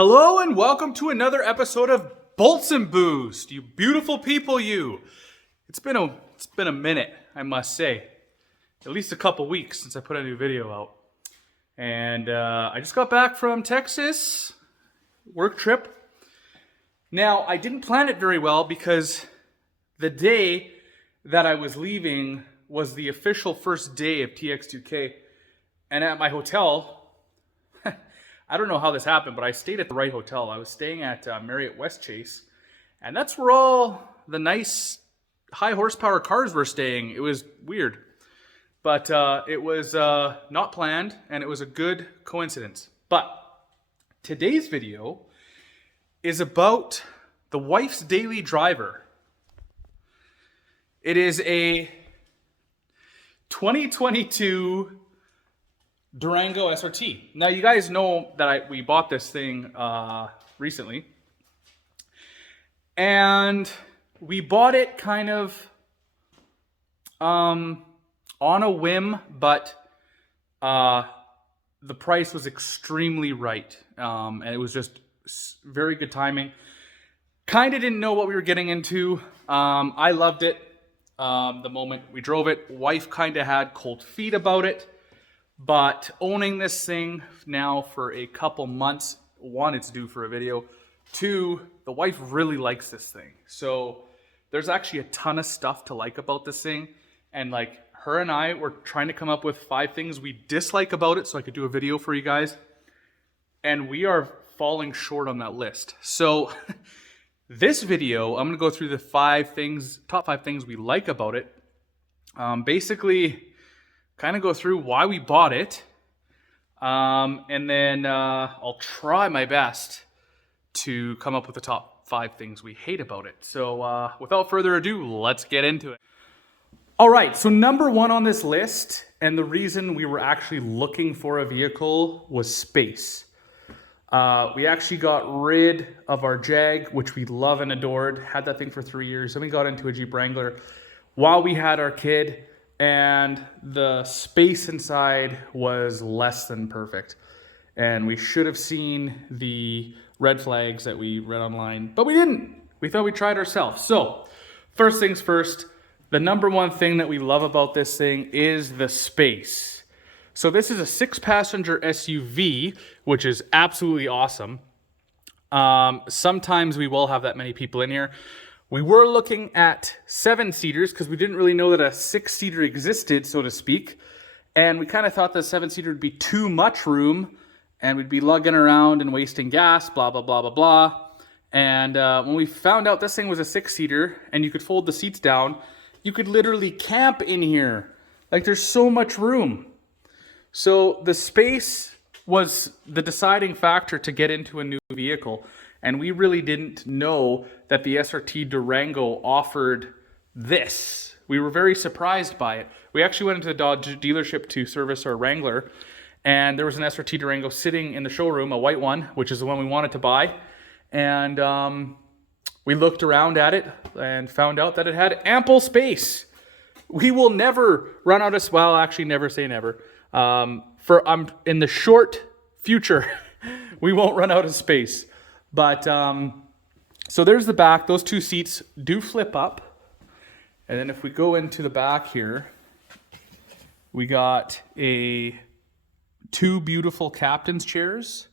Hello and welcome to another episode of Bolts and Boost. You beautiful people, you. It's been a minute, I must say. At least a couple weeks since I put a new video out. And I just got back from Texas, work trip. Now, I didn't plan it very well because the day that I was leaving was the official first day of TX2K. And at my hotel, I don't know how this happened, but I stayed at the right hotel. I was staying at Marriott West Chase, and that's where all the nice high horsepower cars were staying. It was weird, but it was not planned, and it was a good coincidence. But today's video is about the wife's daily driver. It is a 2022 Durango SRT. Now, you guys know that we bought this thing recently. And we bought it kind of on a whim, but the price was extremely right. And it was just very good timing. Kind of didn't know what we were getting into. I loved it the moment we drove it. Wife kind of had cold feet about it. But owning this thing now for a couple months, one, it's due for a video. Two, the wife really likes this thing. So there's actually a ton of stuff to like about this thing. And like her and I were trying to come up with 5 things we dislike about it so I could do a video for you guys. And we are falling short on that list. So this video, I'm gonna go through the top 5 things we like about it. Basically, kind of go through why we bought it, and then I'll try my best to come up with the top 5 things we hate about it. So without further ado, let's get into it. All right, so number 1 on this list, and the reason we were actually looking for a vehicle, was space. We actually got rid of our Jag, which we love and adored, had that thing for 3 years, then we got into a Jeep Wrangler while we had our kid. And the space inside was less than perfect. And we should have seen the red flags that we read online, but we didn't. We thought we'd try it ourselves. So, first things first, the number 1 thing that we love about this thing is the space. So this is a 6-passenger SUV, which is absolutely awesome. Sometimes we will have that many people in here. We were looking at 7-seaters because we didn't really know that a 6-seater existed, so to speak. And we kind of thought the 7-seater would be too much room and we'd be lugging around and wasting gas, blah, blah, blah, blah, blah. And when we found out this thing was a 6-seater and you could fold the seats down, you could literally camp in here. Like, there's so much room. So the space was the deciding factor to get into a new vehicle. And we really didn't know that the SRT Durango offered this. We were very surprised by it. We actually went into the Dodge dealership to service our Wrangler, and there was an SRT Durango sitting in the showroom, a white one, which is the one we wanted to buy. And we looked around at it and found out that it had ample space. We will never run out of, well, actually never say never. In the short future, we won't run out of space. But, so there's the back. Those 2 seats do flip up. And then if we go into the back here, we got 2 beautiful captain's chairs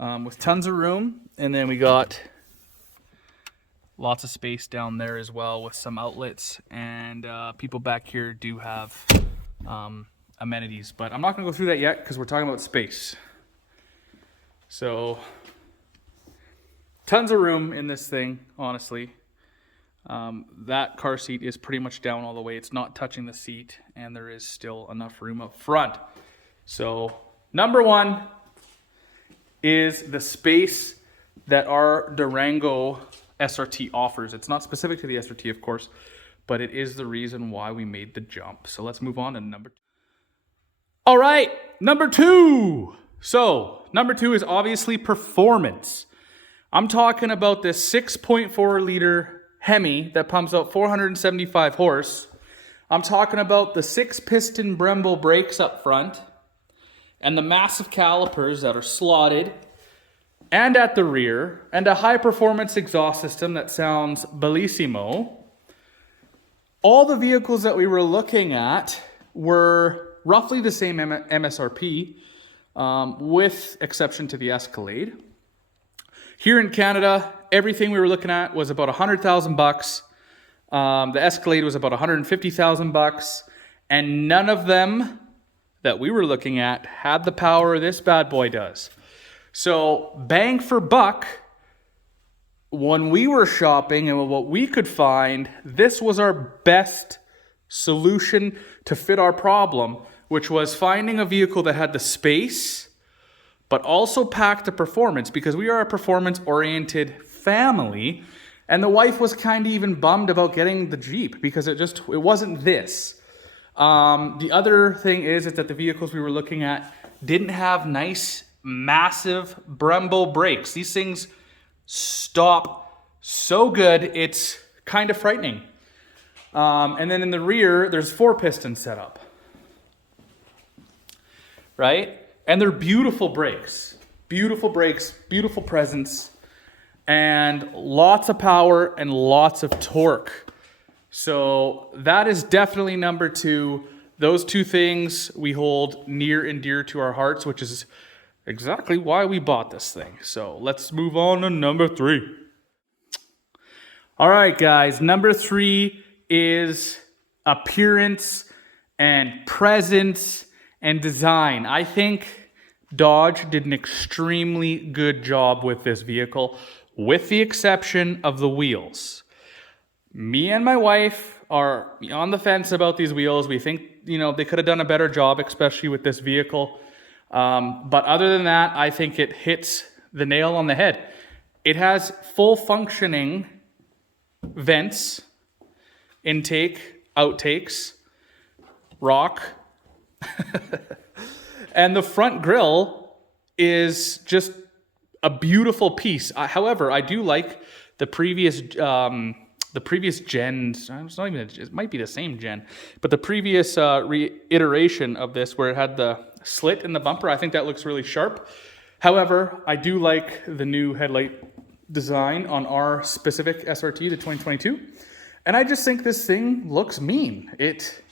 with tons of room. And then we got lots of space down there as well with some outlets. And people back here do have amenities. But I'm not going to go through that yet because we're talking about space. So tons of room in this thing, honestly. That car seat is pretty much down all the way. It's not touching the seat, and there is still enough room up front. So, number 1 is the space that our Durango SRT offers. It's not specific to the SRT, of course, but it is the reason why we made the jump. So let's move on to number 2. All right, number 2. So, number 2 is obviously performance. I'm talking about this 6.4 liter Hemi that pumps out 475 horse. I'm talking about the 6-piston Brembo brakes up front and the massive calipers that are slotted and at the rear, and a high-performance exhaust system that sounds bellissimo. All the vehicles that we were looking at were roughly the same MSRP, with exception to the Escalade. Here in Canada, everything we were looking at was about $100,000. The Escalade was about $150,000, and none of them that we were looking at had the power this bad boy does. So bang for buck, when we were shopping and what we could find, this was our best solution to fit our problem, which was finding a vehicle that had the space, but also packed the performance, because we are a performance-oriented family, and the wife was kind of even bummed about getting the Jeep because it wasn't this. The other thing is that the vehicles we were looking at didn't have nice, massive Brembo brakes. These things stop so good, it's kind of frightening. And then in the rear, there's 4 pistons set up, right? And they're beautiful brakes, beautiful presence, and lots of power and lots of torque. So that is definitely number 2. Those 2 things we hold near and dear to our hearts, which is exactly why we bought this thing. So let's move on to number 3. All right, guys, number 3 is appearance and presence and design. I think Dodge did an extremely good job with this vehicle, with the exception of the wheels. Me and my wife are on the fence about these wheels. We think, they could have done a better job, especially with this vehicle. But other than that, I think it hits the nail on the head. It has full functioning vents, intake, outtakes, rock, and the front grille is just a beautiful piece. However, I do like the previous gen. It's not even. It might be the same gen, but the previous reiteration of this, where it had the slit in the bumper. I think that looks really sharp. However, I do like the new headlight design on our specific SRT, the 2022, and I just think this thing looks mean. It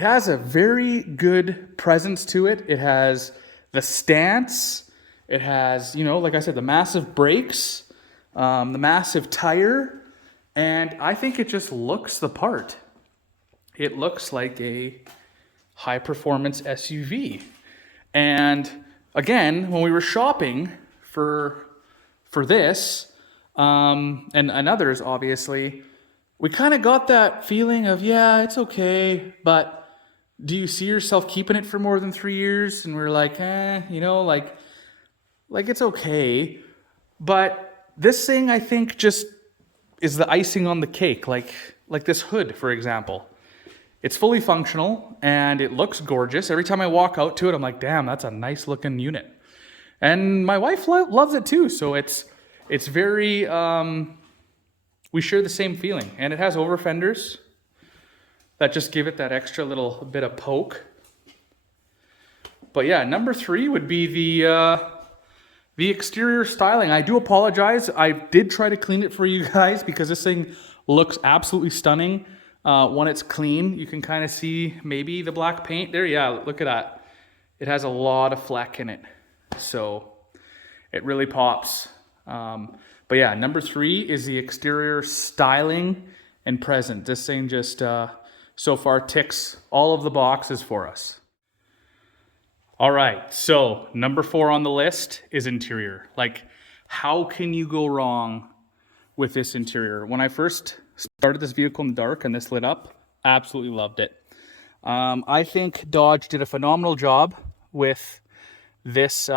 has a very good presence to it. It has the stance. It has, like I said, the massive brakes, the massive tire, and I think it just looks the part. It looks like a high-performance SUV. And again, when we were shopping for this, and others, obviously, we kind of got that feeling of, yeah, it's okay, but do you see yourself keeping it for more than 3 years? And we're like, like it's okay. But this thing, I think, just is the icing on the cake. Like this hood, for example. It's fully functional and it looks gorgeous. Every time I walk out to it, I'm like, damn, that's a nice looking unit. And my wife loves it too. So it's very, we share the same feeling. And it has over fenders that just give it that extra little bit of poke. But yeah, number 3 would be the exterior styling. I do apologize. I did try to clean it for you guys because this thing looks absolutely stunning. When it's clean, you can kind of see maybe the black paint there. Yeah, look at that. It has a lot of fleck in it. So it really pops. But yeah, number 3 is the exterior styling and present. This thing just so far ticks all of the boxes for us. All right, so number 4 on the list is interior. Like, how can you go wrong with this interior? When I first started this vehicle in the dark and this lit up, absolutely loved it. I think Dodge did a phenomenal job with this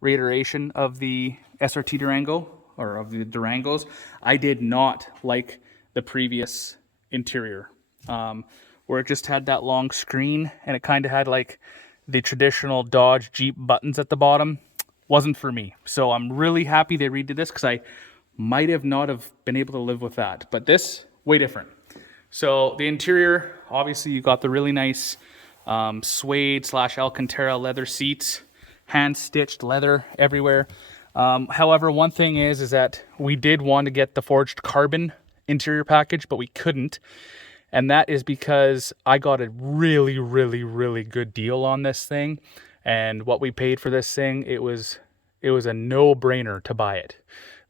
reiteration of the SRT Durango, or of the Durangos. I did not like the previous interior, where it just had that long screen and it kind of had like the traditional Dodge Jeep buttons at the bottom. Wasn't for me. So I'm really happy they redid this, because I might have not have been able to live with that. But this, way different. So the interior, obviously you got the really nice suede / Alcantara leather seats, hand-stitched leather everywhere. However, one thing is that we did want to get the forged carbon interior package, but we couldn't. And that is because I got a really, really, really good deal on this thing. And what we paid for this thing, it was a no-brainer to buy it.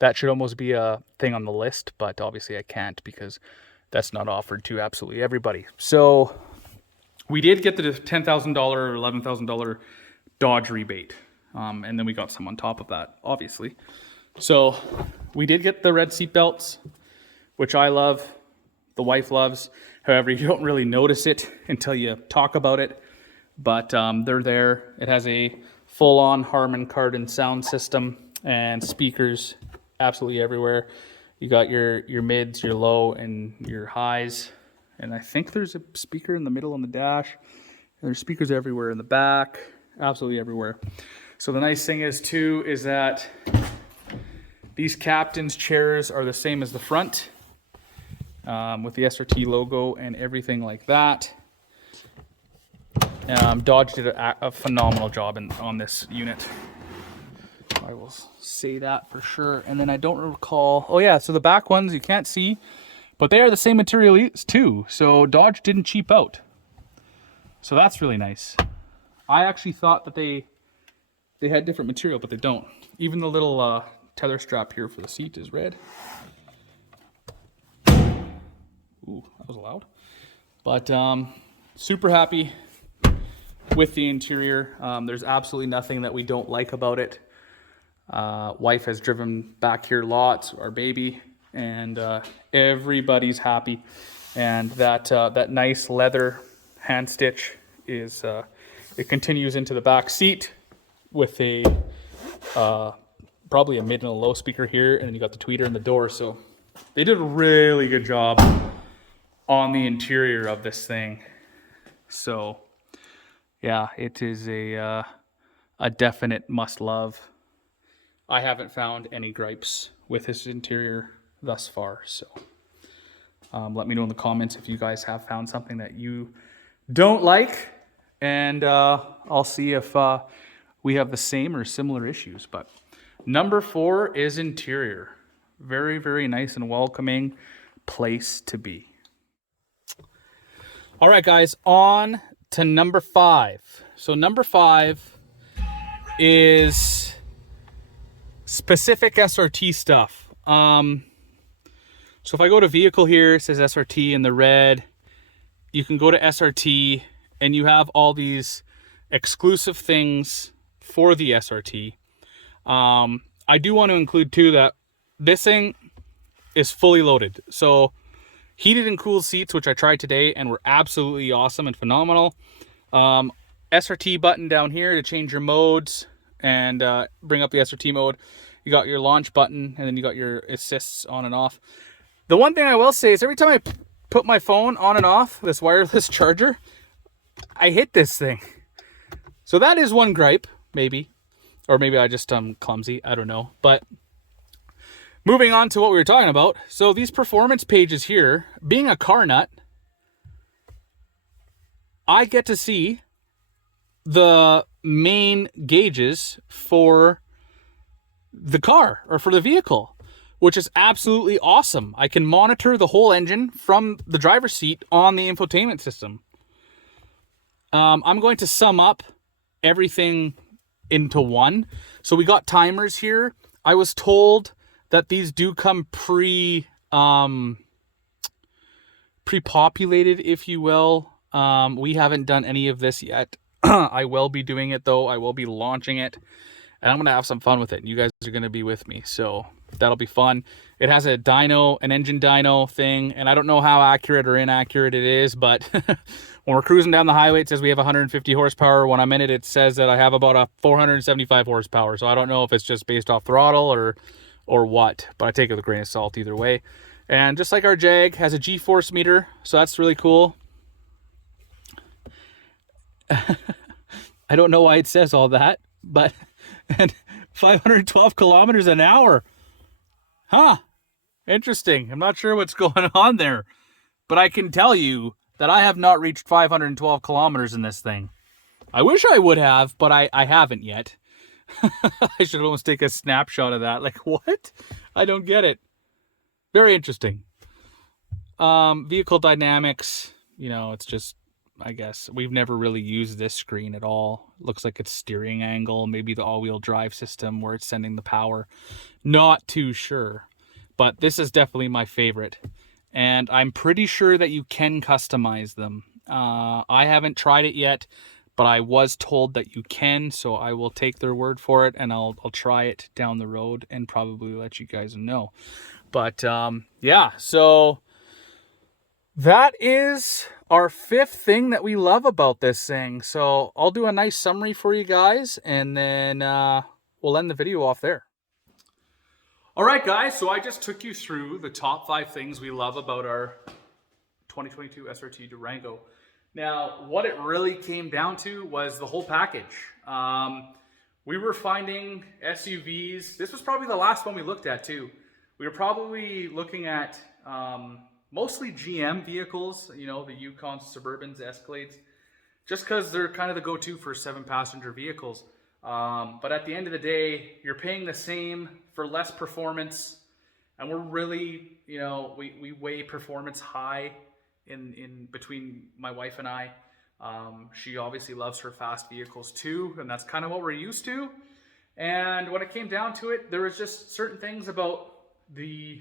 That should almost be a thing on the list, but obviously I can't because that's not offered to absolutely everybody. So we did get the $10,000 or $11,000 Dodge rebate. And then we got some on top of that, obviously. So we did get the red seat belts, which I love, the wife loves. However, you don't really notice it until you talk about it. But they're there. It has a full-on Harman Kardon sound system and speakers absolutely everywhere. You got your mids, your low, and your highs. And I think there's a speaker in the middle on the dash. And there's speakers everywhere in the back, absolutely everywhere. So the nice thing is too, is that these captain's chairs are the same as the front, with the SRT logo and everything like that. Dodge did a phenomenal job on this unit. I will say that for sure. And then I don't recall, oh yeah, so the back ones you can't see, but they are the same material too. So Dodge didn't cheap out. So that's really nice. I actually thought that they had different material, but they don't. Even the little tether strap here for the seat is red. Ooh, that was loud. But super happy with the interior. There's absolutely nothing that we don't like about it. Wife has driven back here lots, our baby, and everybody's happy. And that nice leather hand stitch is it continues into the back seat with a probably a mid and a low speaker here, and then you got the tweeter in the door. So they did a really good job on the interior of this thing. So yeah, it is a definite must love. I haven't found any gripes with this interior thus far. So let me know in the comments if you guys have found something that you don't like, and I'll see if we have the same or similar issues. But number 4 is interior. Very, very nice and welcoming place to be. All right, guys, on to number 5. So number 5 is specific SRT stuff. So if I go to vehicle here, it says SRT in the red. You can go to SRT and you have all these exclusive things for the SRT. I do want to include too that this thing is fully loaded. So heated and cooled seats, which I tried today and were absolutely awesome and phenomenal. SRT button down here to change your modes and bring up the SRT mode. You got your launch button, and then you got your assists on and off. The one thing I will say is every time I put my phone on and off, this wireless charger, I hit this thing. So that is one gripe, maybe. Or maybe I just clumsy, I don't know. But moving on to what we were talking about. So these performance pages here, being a car nut, I get to see the main gauges for the car or for the vehicle, which is absolutely awesome. I can monitor the whole engine from the driver's seat on the infotainment system. I'm going to sum up everything into one. So we got timers here. I was told that these do come pre-populated, if you will. We haven't done any of this yet. I will be doing it though. I will be launching it, and I'm going to have some fun with it. You guys are going to be with me, so that'll be fun. It has a dyno, an engine dyno thing, and I don't know how accurate or inaccurate it is, but when we're cruising down the highway, it says we have 150 horsepower. When I'm in it, it says that I have about a 475 horsepower. So I don't know if it's just based off throttle or what, but I take it with a grain of salt either way. And just like our Jag, has a G-force meter, so that's really cool. I don't know why it says all that, but and 512 kilometers an hour. Huh. Interesting. I'm not sure what's going on there, but I can tell you that I have not reached 512 kilometers in this thing. I wish I would have, but I haven't yet. I should almost take a snapshot of that. Like, what? I don't get it. Very interesting. Vehicle dynamics, it's just, I guess, we've never really used this screen at all. Looks like it's steering angle, maybe the all-wheel drive system where it's sending the power. Not too sure. But this is definitely my favorite. And I'm pretty sure that you can customize them. I haven't tried it yet, but I was told that you can, so I will take their word for it, and I'll try it down the road and probably let you guys know. But yeah, so that is our fifth thing that we love about this thing. So I'll do a nice summary for you guys, and then we'll end the video off there. All right, guys, so I just took you through the top 5 things we love about our 2022 SRT Durango. Now, what it really came down to was the whole package. We were finding SUVs. This was probably the last one we looked at, too. We were probably looking at mostly GM vehicles, the Yukons, Suburbans, Escalades, just because they're kind of the go-to for 7-passenger vehicles. But at the end of the day, you're paying the same for less performance, and we're really, we weigh performance high in between my wife and I. She obviously loves her fast vehicles too, and that's kind of what we're used to. And when it came down to it, there was just certain things about the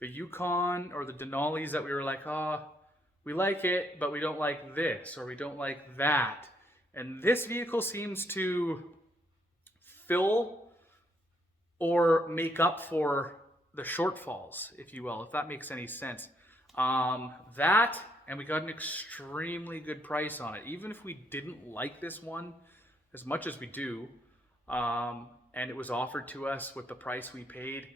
Yukon or the Denali's that we were like, we like it, but we don't like this, or we don't like that. And this vehicle seems to fill or make up for the shortfalls, if you will, if that makes any sense. That, and we got an extremely good price on it. Even if we didn't like this one as much as we do, and it was offered to us with the price we paid,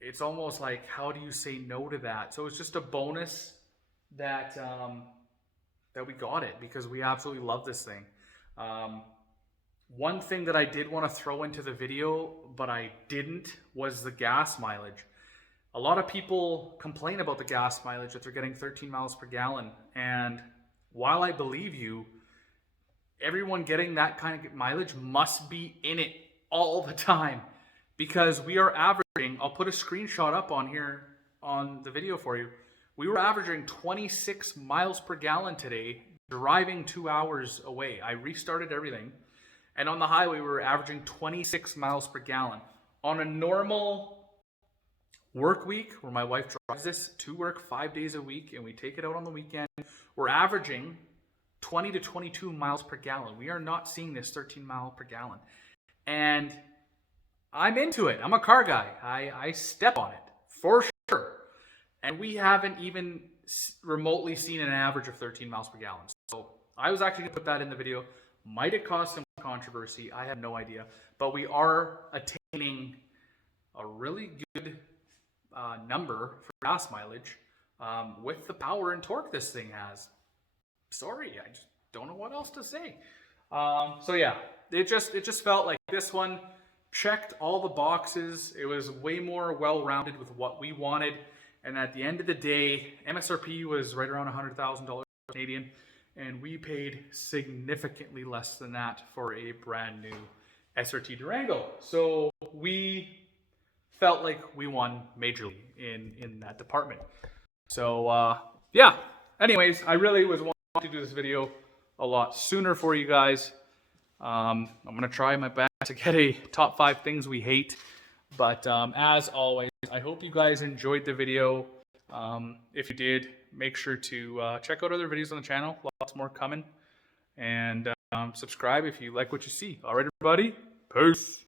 it's almost like, how do you say no to that? So it's just a bonus that that we got it, because we absolutely love this thing. One thing that I did want to throw into the video, but I didn't, was the gas mileage. A lot of people complain about the gas mileage, that they're getting 13 miles per gallon. And while I believe you, everyone getting that kind of mileage must be in it all the time, because we are averaging, I'll put a screenshot up on here on the video for you. We were averaging 26 miles per gallon today, driving 2 hours away. I restarted everything, and on the highway we were averaging 26 miles per gallon. On a normal work week, where my wife drives this to work 5 days a week and we take it out on the weekend, we're averaging 20 to 22 miles per gallon. We are not seeing this 13 mile per gallon. And I'm into it. I'm a car guy. I step on it for sure. And we haven't even remotely seen an average of 13 miles per gallon. So I was actually going to put that in the video. Might it cause some controversy? I have no idea. But we are attaining a really good number for gas mileage with the power and torque this thing has. Sorry, I just don't know what else to say. So yeah, it just felt like this one checked all the boxes. It was way more well-rounded with what we wanted. And at the end of the day, MSRP was right around $100,000 Canadian, and we paid significantly less than that for a brand new SRT Durango. So we felt like we won majorly in that department. So yeah, anyways, I really was wanting to do this video a lot sooner for you guys. I'm gonna try my best to get a top 5 things we hate, but as always, I hope you guys enjoyed the video. If you did, make sure to check out other videos on the channel. Lots more coming, and subscribe if you like what you see. All right, everybody, peace.